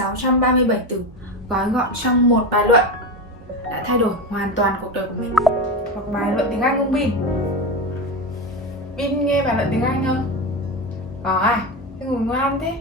637 từ gói gọn trong một bài luận đã thay đổi hoàn toàn cuộc đời của mình. Hoặc bài luận tiếng Anh không Bin? Bin nghe bài luận tiếng Anh không? Có à? Thế ngồi ngoan thế.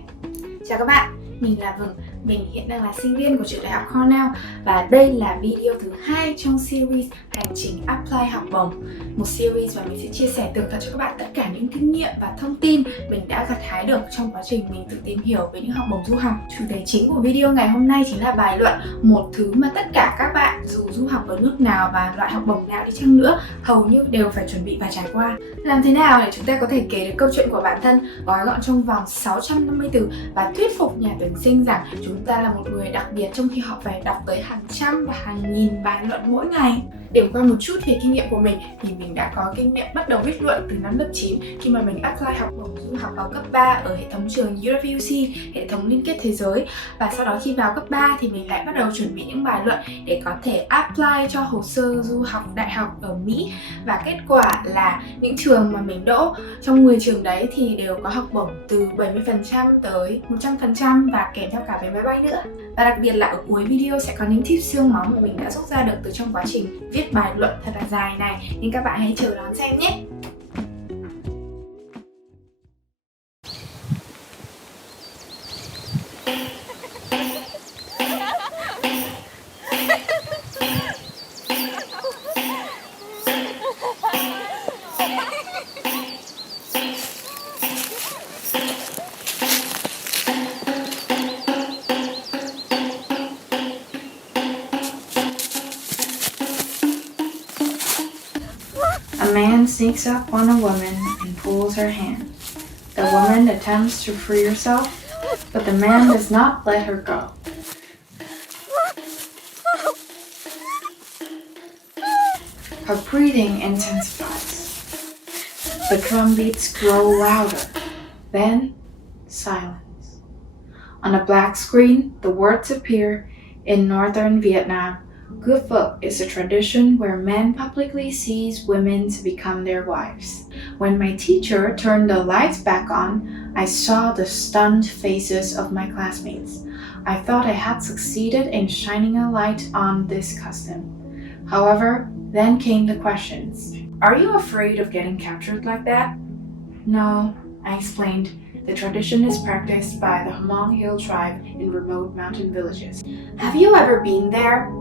Chào các bạn, mình là Vừng. Mình hiện đang là sinh viên của trường đại học Cornell và đây là video thứ 2 trong series Hành trình Apply học bổng. Một series mà mình sẽ chia sẻ tường thuật cho các bạn tất cả những kinh nghiệm và thông tin mình đã gặt hái được trong quá trình mình tự tìm hiểu về những học bổng du học. Chủ đề chính của video ngày hôm nay chính là bài luận, một thứ mà tất cả các bạn dù du học ở nước nào và loại học bổng nào đi chăng nữa hầu như đều phải chuẩn bị và trải qua. Làm thế nào để chúng ta có thể kể được câu chuyện của bản thân gói gọn trong vòng 650 từ và thuyết phục nhà tuyển sinh rằng chúng ta là một người đặc biệt trong khi họ phải đọc tới hàng trăm và hàng nghìn bài luận mỗi ngày. Điểm qua một chút về kinh nghiệm của mình thì mình đã có kinh nghiệm bắt đầu viết luận từ năm lớp 9 khi mà mình apply học bổng du học vào cấp 3 ở hệ thống trường UWC, hệ thống liên kết thế giới. Và sau đó khi vào cấp 3 thì mình lại bắt đầu chuẩn bị những bài luận để có thể apply cho hồ sơ du học đại học ở Mỹ. Và kết quả là những trường mà mình đỗ, trong 10 trường đấy thì đều có học bổng từ 70% tới 100% và kèm theo cả vé máy bay nữa. Và đặc biệt là ở cuối video sẽ có những tip xương máu mà mình đã rút ra được từ trong quá trình viết bài luận thật là dài này, nên các bạn hãy chờ đón xem nhé. A man sneaks up on a woman and pulls her hand. The woman attempts to free herself, but the man does not let her go. Her breathing intensifies. The drum beats grow louder. Then, silence. On a black screen, the words appear in northern Vietnam. Good Phúc is a tradition where men publicly seize women to become their wives. When my teacher turned the lights back on, I saw the stunned faces of my classmates. I thought I had succeeded in shining a light on this custom. However, then came the questions. Are you afraid of getting captured like that? No, I explained. The tradition is practiced by the Hmong Hill tribe in remote mountain villages. Have you ever been there?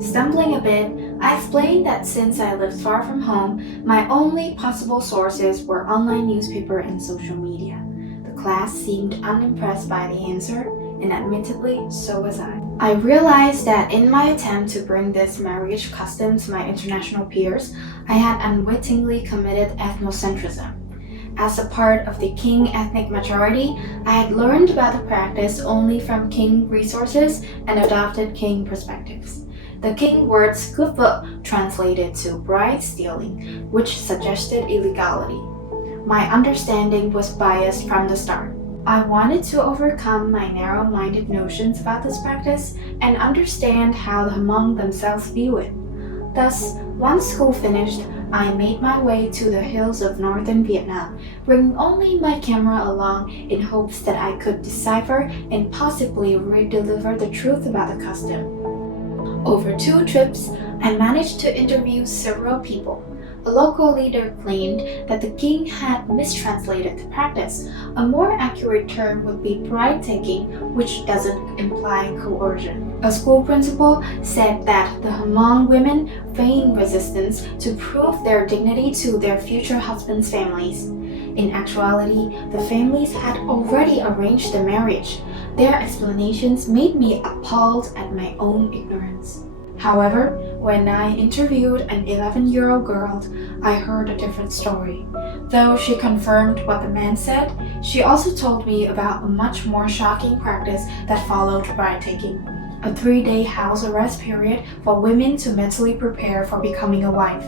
Stumbling a bit, I explained that since I lived far from home, my only possible sources were online newspaper and social media. The class seemed unimpressed by the answer, and admittedly, so was I. I realized that in my attempt to bring this marriage custom to my international peers, I had unwittingly committed ethnocentrism. As a part of the King ethnic majority, I had learned about the practice only from King resources and adopted King perspectives. The King words Good Phúc translated to bride stealing, which suggested illegality. My understanding was biased from the start. I wanted to overcome my narrow-minded notions about this practice and understand how the Hmong themselves view it. Thus, once school finished, I made my way to the hills of northern Vietnam, bringing only my camera along in hopes that I could decipher and possibly redeliver the truth about the custom. Over 2 trips, I managed to interview several people. A local leader claimed that the king had mistranslated the practice. A more accurate term would be bride-taking, which doesn't imply coercion. A school principal said that the Hmong women feigned resistance to prove their dignity to their future husbands' families. In actuality, the families had already arranged the marriage. Their explanations made me appalled at my own ignorance. However, when I interviewed an 11-year-old girl, I heard a different story. Though she confirmed what the man said, she also told me about a much more shocking practice that followed bride-taking. A 3-day house arrest period for women to mentally prepare for becoming a wife.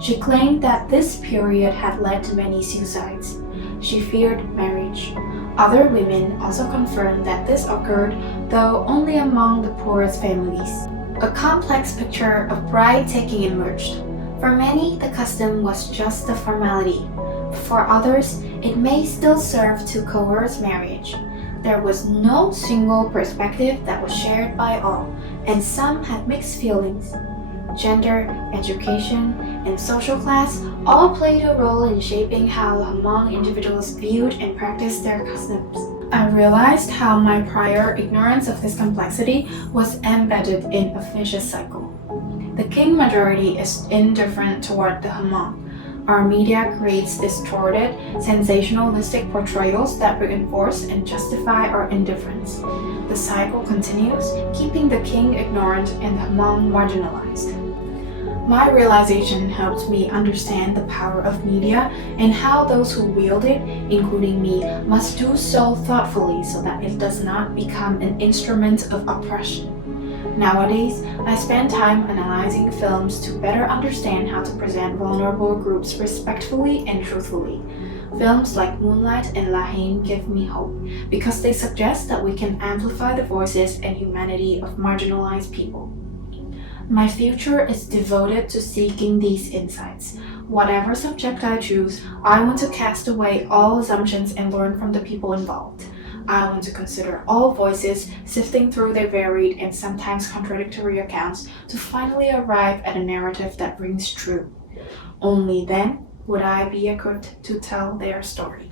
She claimed that this period had led to many suicides. She feared marriage. Other women also confirmed that this occurred, though only among the poorest families. A complex picture of bride-taking emerged. For many, the custom was just a formality. For others, it may still serve to coerce marriage. There was no single perspective that was shared by all, and some had mixed feelings. Gender, education, and social class all played a role in shaping how Hmong individuals viewed and practiced their customs. I realized how my prior ignorance of this complexity was embedded in a vicious cycle. The King majority is indifferent toward the Hmong. Our media creates distorted, sensationalistic portrayals that reinforce and justify our indifference. The cycle continues, keeping the King ignorant and the Hmong marginalized. My realization helped me understand the power of media and how those who wield it, including me, must do so thoughtfully so that it does not become an instrument of oppression. Nowadays, I spend time analyzing films to better understand how to present vulnerable groups respectfully and truthfully. Films like Moonlight and La Haine give me hope because they suggest that we can amplify the voices and humanity of marginalized people. My future is devoted to seeking these insights. Whatever subject I choose, I want to cast away all assumptions and learn from the people involved. I want to consider all voices, sifting through their varied and sometimes contradictory accounts to finally arrive at a narrative that rings true. Only then would I be equipped to tell their story.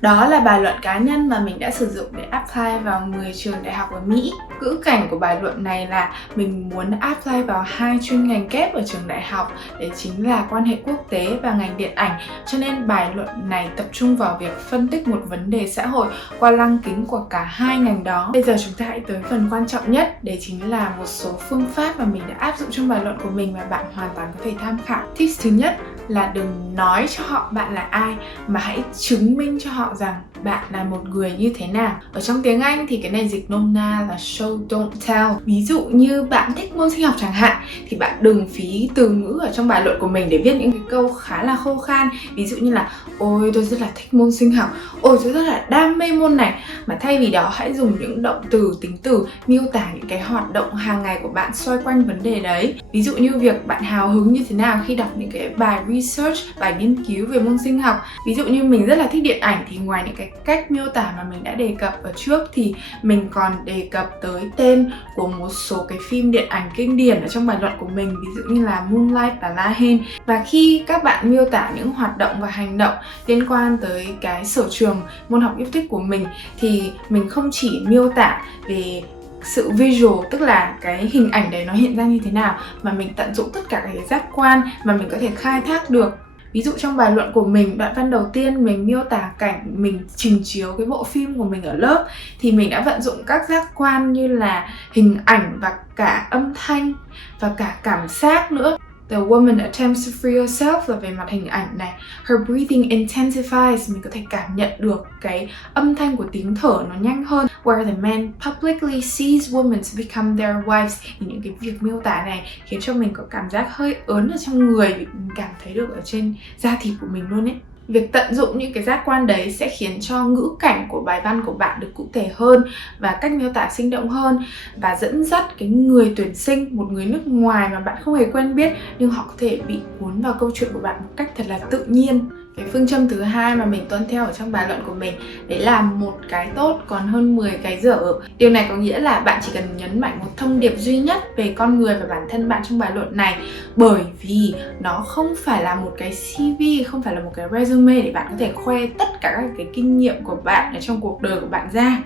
Đó là bài luận cá nhân mà mình đã sử dụng để apply vào 10 trường đại học ở Mỹ. Ngữ cảnh của bài luận này là mình muốn apply vào 2 chuyên ngành kép ở trường đại học, đấy chính là quan hệ quốc tế và ngành điện ảnh. Cho nên bài luận này tập trung vào việc phân tích một vấn đề xã hội qua lăng kính của cả hai ngành đó. Bây giờ chúng ta hãy tới phần quan trọng nhất, đấy chính là một số phương pháp mà mình đã áp dụng trong bài luận của mình và bạn hoàn toàn có thể tham khảo. Tips thứ nhất là đừng nói cho họ bạn là ai, mà hãy chứng minh cho họ rằng bạn là một người như thế nào. Ở trong tiếng Anh thì cái này dịch nôm na là show don't tell. Ví dụ như bạn thích môn sinh học chẳng hạn, thì bạn đừng phí từ ngữ ở trong bài luận của mình để viết những cái câu khá là khô khan. Ví dụ như là ôi tôi rất là thích môn sinh học, ôi tôi rất là đam mê môn này. Mà thay vì đó hãy dùng những động từ, tính từ miêu tả những cái hoạt động hàng ngày của bạn xoay quanh vấn đề đấy. Ví dụ như việc bạn hào hứng như thế nào khi đọc những cái bài research, bài nghiên cứu về môn sinh học. Ví dụ như mình rất là thích điện ảnh thì ngoài những cái cách miêu tả mà mình đã đề cập ở trước thì mình còn đề cập tới tên của một số cái phim điện ảnh kinh điển ở trong bài luận của mình, ví dụ như là Moonlight và La Haine. Và khi các bạn miêu tả những hoạt động và hành động liên quan tới cái sở trường môn học yêu thích của mình thì mình không chỉ miêu tả về sự visual, tức là cái hình ảnh đấy nó hiện ra như thế nào, mà mình tận dụng tất cả cái giác quan mà mình có thể khai thác được. Ví dụ trong bài luận của mình, đoạn văn đầu tiên mình miêu tả cảnh mình trình chiếu cái bộ phim của mình ở lớp thì mình đã vận dụng các giác quan như là hình ảnh và cả âm thanh và cả cảm giác nữa. The woman attempts to free herself là về mặt hình ảnh này. Her breathing intensifies, mình có thể cảm nhận được cái âm thanh của tiếng thở nó nhanh hơn. Where the man publicly sees women to become their wives. Thì những cái việc miêu tả này khiến cho mình có cảm giác hơi ớn ở trong người, vì mình cảm thấy được ở trên da thịt của mình luôn ấy. Việc tận dụng những cái giác quan đấy sẽ khiến cho ngữ cảnh của bài văn của bạn được cụ thể hơn và cách miêu tả sinh động hơn, và dẫn dắt cái người tuyển sinh, một người nước ngoài mà bạn không hề quen biết, nhưng họ có thể bị cuốn vào câu chuyện của bạn một cách thật là tự nhiên. Cái phương châm thứ hai mà mình tuân theo ở trong bài luận của mình đấy là một cái tốt còn hơn 10 cái dở. Điều này có nghĩa là bạn chỉ cần nhấn mạnh một thông điệp duy nhất về con người và bản thân bạn trong bài luận này, bởi vì nó không phải là một cái CV, không phải là một cái resume để bạn có thể khoe tất cả các cái kinh nghiệm của bạn ở trong cuộc đời của bạn ra.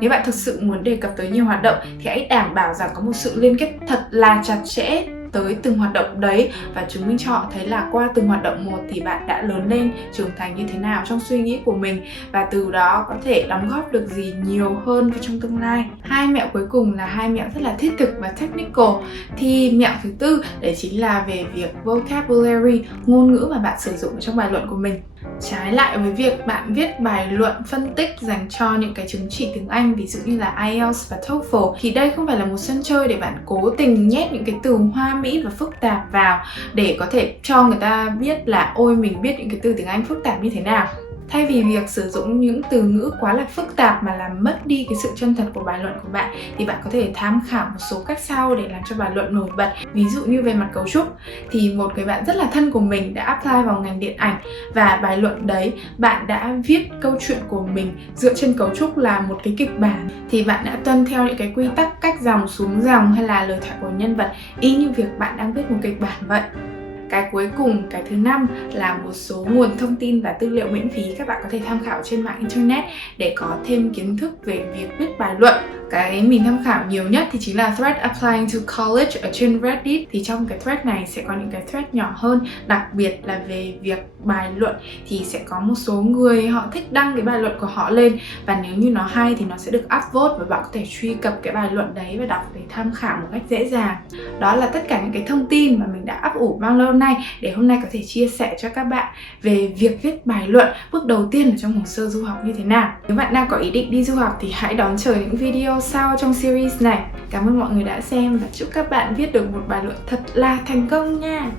Nếu bạn thực sự muốn đề cập tới nhiều hoạt động thì hãy đảm bảo rằng có một sự liên kết thật là chặt chẽ tới từng hoạt động đấy và chứng minh cho họ thấy là qua từng hoạt động một thì bạn đã lớn lên, trưởng thành như thế nào trong suy nghĩ của mình, và từ đó có thể đóng góp được gì nhiều hơn trong tương lai. Hai mẹo cuối cùng là hai mẹo rất là thiết thực và technical. Thì mẹo thứ tư đấy chính là về việc vocabulary, ngôn ngữ mà bạn sử dụng trong bài luận của mình. Trái lại với việc bạn viết bài luận phân tích dành cho những cái chứng chỉ tiếng Anh, ví dụ như là IELTS và TOEFL, thì đây không phải là một sân chơi để bạn cố tình nhét những cái từ hoa mỹ và phức tạp vào để có thể cho người ta biết là ôi mình biết những cái từ tiếng Anh phức tạp như thế nào. Thay vì việc sử dụng những từ ngữ quá là phức tạp mà làm mất đi cái sự chân thật của bài luận của bạn, thì bạn có thể tham khảo một số cách sau để làm cho bài luận nổi bật. Ví dụ như về mặt cấu trúc, thì một người bạn rất là thân của mình đã apply vào ngành điện ảnh, và bài luận đấy bạn đã viết câu chuyện của mình dựa trên cấu trúc là một cái kịch bản. Thì bạn đã tuân theo những cái quy tắc cách dòng xuống dòng hay là lời thoại của nhân vật, y như việc bạn đang viết một kịch bản vậy. Cái cuối cùng, cái thứ 5 là một số nguồn thông tin và tư liệu miễn phí các bạn có thể tham khảo trên mạng internet để có thêm kiến thức về việc viết bài luận. Cái mình tham khảo nhiều nhất thì chính là thread Applying to College ở trên Reddit. Thì trong cái thread này sẽ có những cái thread nhỏ hơn, đặc biệt là về việc bài luận thì sẽ có một số người họ thích đăng cái bài luận của họ lên, và nếu như nó hay thì nó sẽ được upvote và bạn có thể truy cập cái bài luận đấy và đọc để tham khảo một cách dễ dàng. Đó là tất cả những cái thông tin mà mình đã ấp ủ bao lâu nay để hôm nay có thể chia sẻ cho các bạn về việc viết bài luận bước đầu tiên ở trong hồ sơ du học như thế nào. Nếu bạn đang có ý định đi du học thì hãy đón chờ những video sau trong series này. Cảm ơn mọi người đã xem và chúc các bạn viết được một bài luận thật là thành công nha.